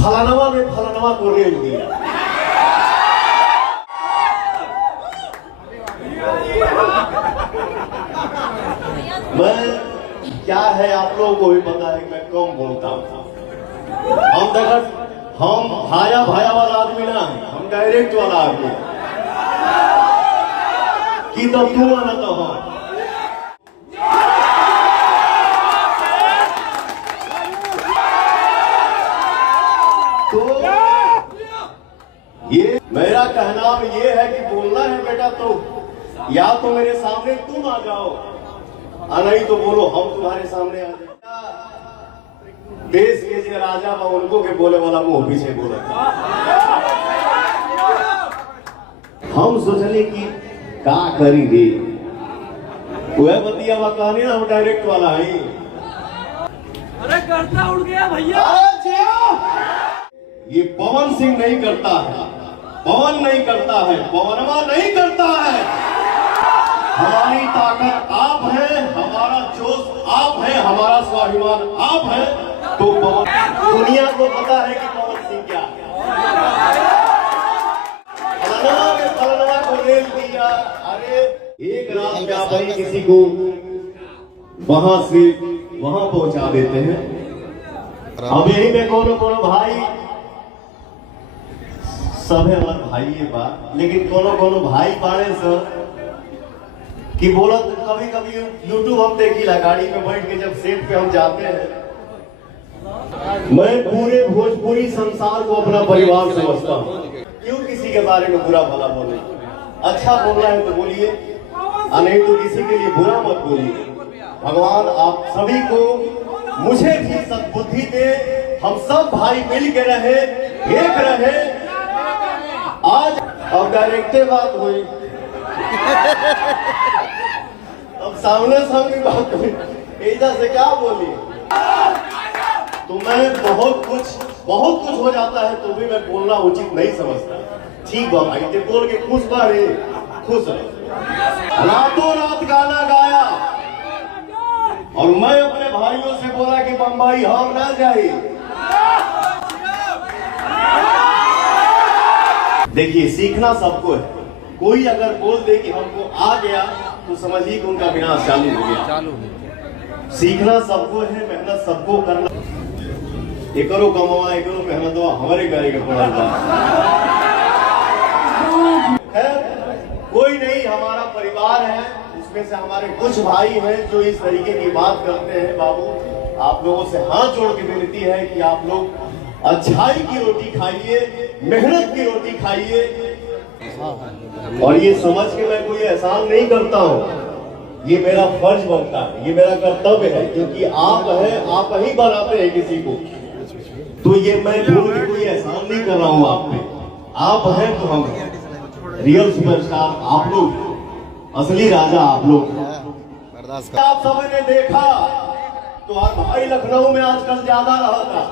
फलानवा ने फलानवा को रेल दिया। मैं क्या है आप लोगों को भी पता है, मैं कम बोलता हूँ। हम भाया भाया वाला आदमी ना, हम डायरेक्ट वाला आदमी कि तो तू आना तो हम तो ये मेरा कहना ये है कि बोलना है बेटा तो या तो मेरे सामने तुम आ जाओ, नहीं तो बोलो हम तुम्हारे सामने आ जाए। देश के जो राजा बा उनको के बोले वाला मुंह पीछे बोला। हम सोचले कि का करी रे, वह बतिया वा कहनी ना, हम डायरेक्ट वाला है। अरे करता उड़ गया भैया। ये पवन सिंह नहीं करता है, पवन नहीं करता है, पवनमा नहीं करता है। हमारी ताकत आप है, हमारा जोश आप है, हमारा स्वाभिमान आप है। तो दुनिया को पता है कि पवन सिंह क्या है। फलाना को रेल दिया। अरे एक रात में आप किसी को वहां से वहां पहुंचा देते हैं। अब यही में कोनो भाई सब है हमारे भाई ये बात, लेकिन कोनो भाई बाड़े सर कि बोला कभी कभी यूट्यूब हम देखी गाड़ी में बैठ के जब सेट पे हम जाते हैं। मैं पूरे भोजपुरी संसार को अपना परिवार समझता हूँ। क्यों किसी के बारे में बुरा भला बोले? अच्छा बोलना है तो बोलिए, नहीं तो किसी के लिए बुरा मत बोलिए। भगवान आप सभी को, मुझे भी सद्बुद्धि दे, हम सब भाई मिल के रहे, एक रहे। आज अब डायरेक्टे बात हुई, अब सामने सामने बात हुई, ऐसा से क्या बोली? तो मैं बहुत कुछ हो जाता है तो भी मैं बोलना उचित नहीं समझता। ठीक बा भाई, ते बोल के खुश बा रे, खुश रहे। रातों रात गाना गाया और मैं अपने भाइयों से बोला कि बम्बई हम ना जाए। देखिए सीखना सबको है। कोई अगर बोल दे कि हमको आ गया तो समझिए कि उनका विनाश चालू हो गया। सीखना सबको है, मेहनत सबको करना। एकरो कमावा एकरो मेहनत हमारे करे के पड़ा है। कोई नहीं, हमारा परिवार है, उसमें से हमारे कुछ भाई हैं जो इस तरीके की बात करते हैं। बाबू आप लोगों से हाथ जोड़ के विनती है कि आप लोग अच्छाई की रोटी खाइए, मेहनत की रोटी खाइए। और ये समझ के मैं कोई एहसान नहीं करता हूँ, ये मेरा फर्ज बनता है, ये मेरा कर्तव्य है, क्योंकि आप है, आप ही बनाते हैं किसी को। तो ये मैं भूल के कोई एहसान नहीं कर रहा हूँ आप पे। आप हैं तो हम रियल सुपरस्टार, आप लोग असली राजा, आप लोग। आप सबने देखा तो भाई लखनऊ में आजकल ज्यादा रहा था।